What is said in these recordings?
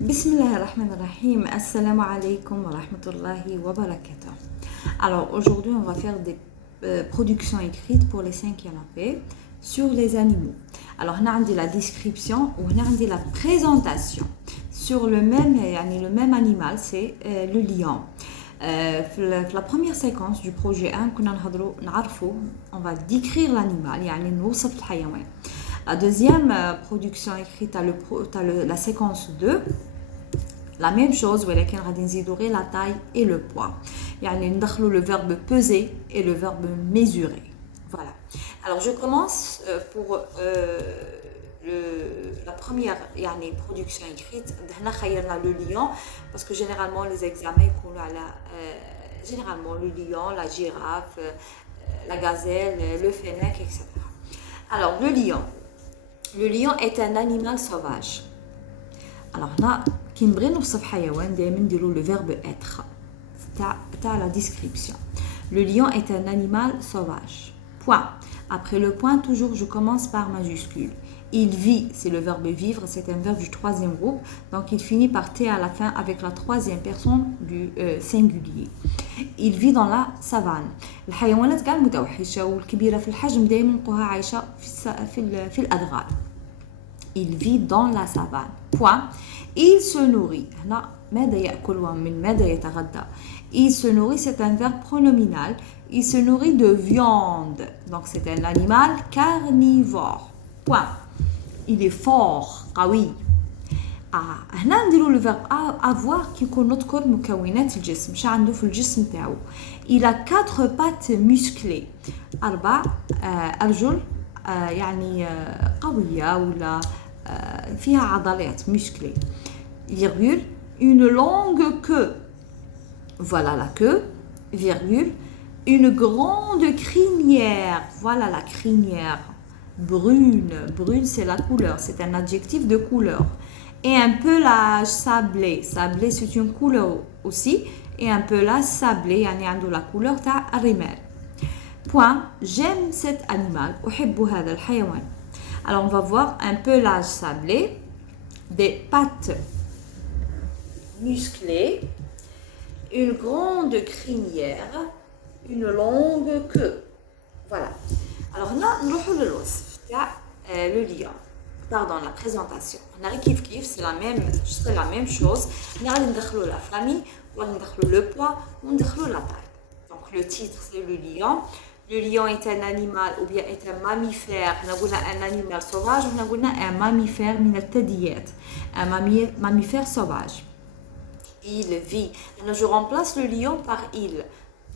Bismillahirrahmanirrahim. Assalamu alaikum wa rahmatullahi wa barakatuh. Alors aujourd'hui, on va faire des productions écrites pour les 5e AP sur les animaux. Alors on a la description ou on a la présentation sur le même animal, c'est le lion. La première séquence du projet 1, on va décrire l'animal, La deuxième production écrite, la séquence 2, la même chose, ولكن غادي نزيدو غير la taille et le poids. يعني ندخلو le verbe peser et le verbe mesurer. Voilà. Alors je commence pour la première production écrite. هنا خيرنا le lion parce que généralement les examens يكونوا على généralement le lion, la girafe, la gazelle, le fennec, etc. Alors le lion. Le lion est un animal sauvage. Alors là, كي نبغي نوصف حيوان دائما نديرو le verbe être تاع la description. Le lion est un animal sauvage. Point. Après le point, toujours je commence par majuscule. Il vit, c'est le verbe vivre, c'est un verbe du 3e groupe, donc il finit par T à la fin avec la 3e personne du singulier. Il vit dans la savane. الحيوانات كاع المتوحشة والكبيرة في الحجم دائما نلقوها عايشة في الأدغال. Il vit dans la savane. Point. Il se nourrit. هنا ماذا يأكل ومن ماذا يتغذى. Il se nourrit, c'est un verbe pronominal. Il se nourrit de viande. Donc c'est un animal carnivore. Point. Il est fort, قوي. هنا نديرو le verbe avoir كي نكون نذكر مكونات الجسم. شنو عنده في الجسم تاعو. Il a 4 pattes musclées. 4 أرجل يعني قوية ولا فيها عضلات musclées. Virgule, une longue queue. Voilà la queue. Virgule, une grande crinière. Voilà la crinière. Brune. Brune, c'est la couleur. C'est un adjectif de couleur. Et un pelage sablé. Sablé, c'est une couleur aussi. Et un pelage sablé, يعني عنده la couleur تاع الرمال. Point. J'aime cet animal. أحب هذا الحيوان. Alors, on va voir un pelage sablé, des pattes musclées, une grande crinière, une longue queue. Voilà. Alors, là, nous allons le lion. Pardon, la présentation. On a kif, c'est la même chose. On a la famille, on a le poids, on a la taille. Donc, le titre, c'est le lion. Le lion est un animal ou bien est un mammifère. On a un animal sauvage, on a un mammifère un mammifère sauvage. Il vit. Alors, je remplace le lion par il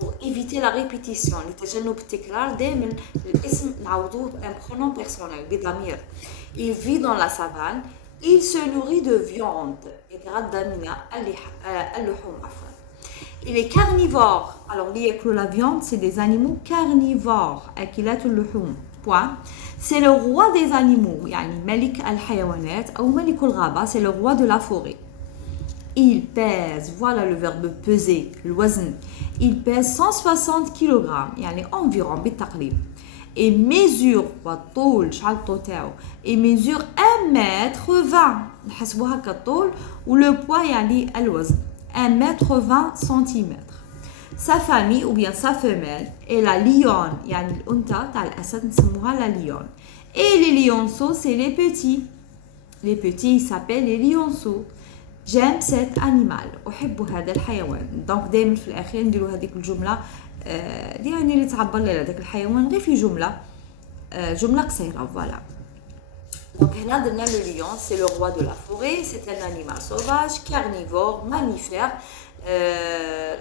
pour éviter la répétition. لتجنب التكرار دائما الاسم نعوضوه un pronom personnel بضمير. Il vit dans la savane. Il se nourrit de viande. يتغذى من اللحوم عفوا. Il est carnivore. Alors, la viande, c'est des animaux carnivores. أكلات اللحوم. Point. C'est le roi des animaux. يعني ملك الحيوانات أو ملك الغابة. C'est le roi de la forêt. Il pèse. Voilà le verbe peser. الوزن. Il pèse 160 kg. يعني environ بالتقريب. Et mesure والطول شحال الطول تاعو. Et mesure 1m20. نحسبوها كالطول وله poids يعني الوزن. 1m20 cm. Sa famille ou bien sa femelle est la lionne. يعني الأنثى تاع الأسد نسموها la lionne. Et les lionceaux, c'est les petits. Les petits, ils s'appellent les lionceaux. J'aime cet animal. أحب هذا الحيوان. Donc دائما في الأخير نديروا هذيك الجملة يعني اللي تعبر لنا هذاك الحيوان غير في جملة قصيرة. Voilà. Donc, le lion, c'est le roi de la forêt, c'est un animal sauvage, carnivore, mammifère.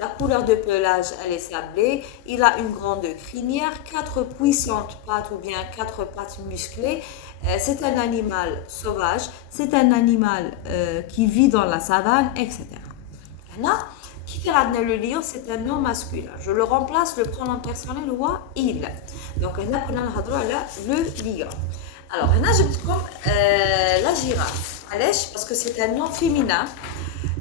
La couleur de pelage, elle est sablée. Il a une grande crinière, 4 puissantes pattes ou bien 4 pattes musclées. C'est un animal sauvage, c'est un animal qui vit dans la savane, etc. Là, le lion, c'est un nom masculin. Je le remplace, le pronom personnel, roi, il. Donc, là, on a le lion. Alors, هنا جبتكم la girafe. علاش؟ parce que c'est un nom féminin.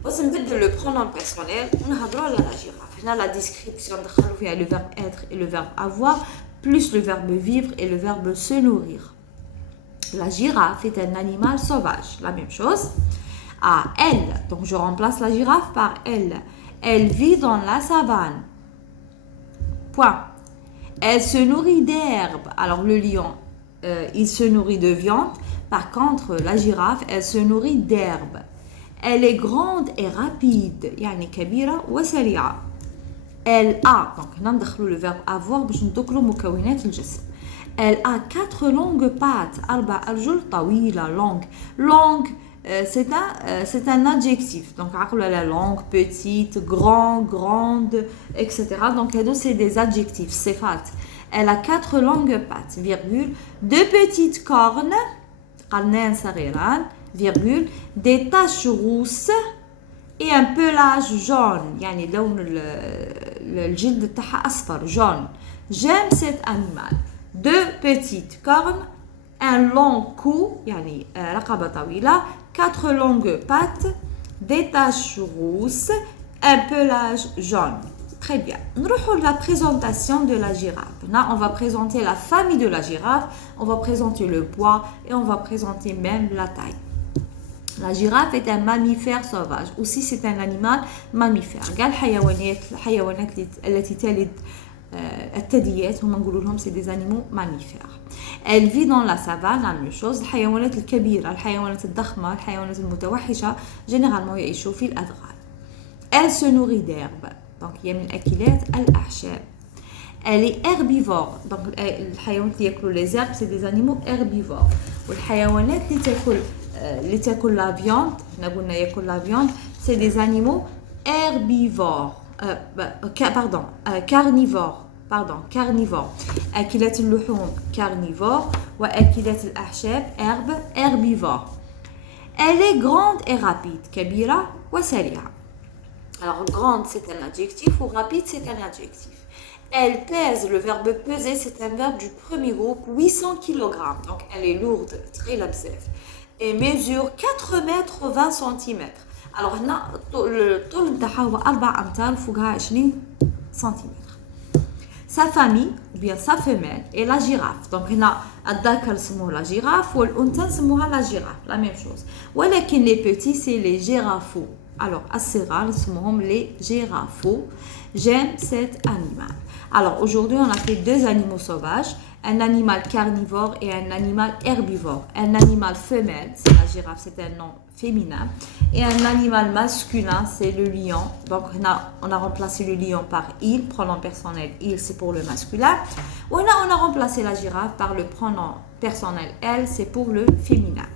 لازم نبدل le pronom personnel ونهضروا على la girafe. هنا la description ندخلوا فيها le verbe être et le verbe avoir plus le verbe vivre et le verbe se nourrir. La girafe est un animal sauvage. La même chose. Ah, elle. Donc, je remplace la girafe par elle. Elle vit dans la savane. Point. Elle se nourrit d'herbe. Alors, le lion, il se nourrit de viande. Par contre, la girafe, elle se nourrit d'herbe. Elle est grande et rapide. يعني كبيرة وسريعة. Elle a, donc ندخلوا le verbe avoir باش ندكلوا مكونات الجسم. Elle a 4 longues pattes. 4 أرجل طويلة. Longue. Longue, c'est un adjectif. Donc, la longue, petite, grand, grande, etc. Donc, c'est des adjectifs. صفات. Elle a 4 longues pattes, virgule, 2 petites cornes, قرنين صغيران, virgule, des taches rousses et un pelage jaune. يعني لون الجلد تاعها أصفر, jaune. J'aime cet animal. 2 petites cornes, un long cou, يعني رقبة طويلة, 4 longues pattes, des taches rousses, un pelage jaune. Très bien. Nous retrouvons la présentation de la girafe. Là, on va présenter la famille de la girafe, on va présenter le poids et on va présenter même la taille. La girafe est un mammifère sauvage. Aussi, c'est un animal mammifère. قال الحيوانات التي تلد الثدييات هم نقولوا لهم c'est des animaux mammifères. Elle vit dans la savane, la même chose. الحيوانات الكبيرة, الحيوانات الضخمة, الحيوانات المتوحشة généralement يعيشوا في الأدغال. Elle se nourrit d'herbe. Donc, il y a من أكلات الأعشاب. Elle est herbivore. Donc, الحيوانات اللي يأكلوا les herbes, c'est des animaux herbivores. والحيوانات اللي تاكل la viande, احنا قلنا ياكل la viande, c'est des animaux herbivores. Carnivores. أكلات اللحوم carnivore وأكلات الأعشاب herbivore. Elle est grande et rapide. كبيرة وسريعة. Alors, grande, c'est un adjectif, ou rapide, c'est un adjectif. Elle pèse, le verbe peser, c'est un verbe du premier groupe, 800 kg. Donc, elle est lourde, très labsef. Et mesure 4 mètres 20 cm. Alors, le طول نتاعها هو 4 أمتار فوقها 20 سنتيمتر. Sa famille, ou bien sa femelle, est la girafe. Donc, هنا الذكر سموه la girafe والأنثى سموها la girafe. La même chose. ولكن les petits, c'est les girafos. Alors, الصغار اسمهم les girafos. J'aime cet animal. Alors, aujourd'hui, on a fait 2 animaux sauvages. Un animal carnivore et un animal herbivore. Un animal femelle, c'est la girafe, c'est un nom féminin. Et un animal masculin, c'est le lion. Donc, on a remplacé le lion par il, pronom personnel il, c'est pour le masculin. On a remplacé la girafe par le pronom personnel elle, c'est pour le féminin.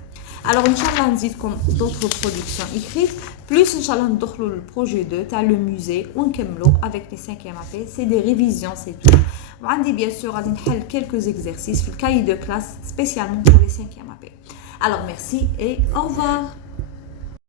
Alors, Inch'Allah, on dit comme d'autres productions écrites. Plus, Inch'Allah, on déroule le projet 2, tu as le musée, on kemlo avec les 5e AP. C'est des révisions, c'est tout. On dit bien sûr, on a quelques exercices, le cahier de classe spécialement pour les 5e AP. Alors, merci et au revoir.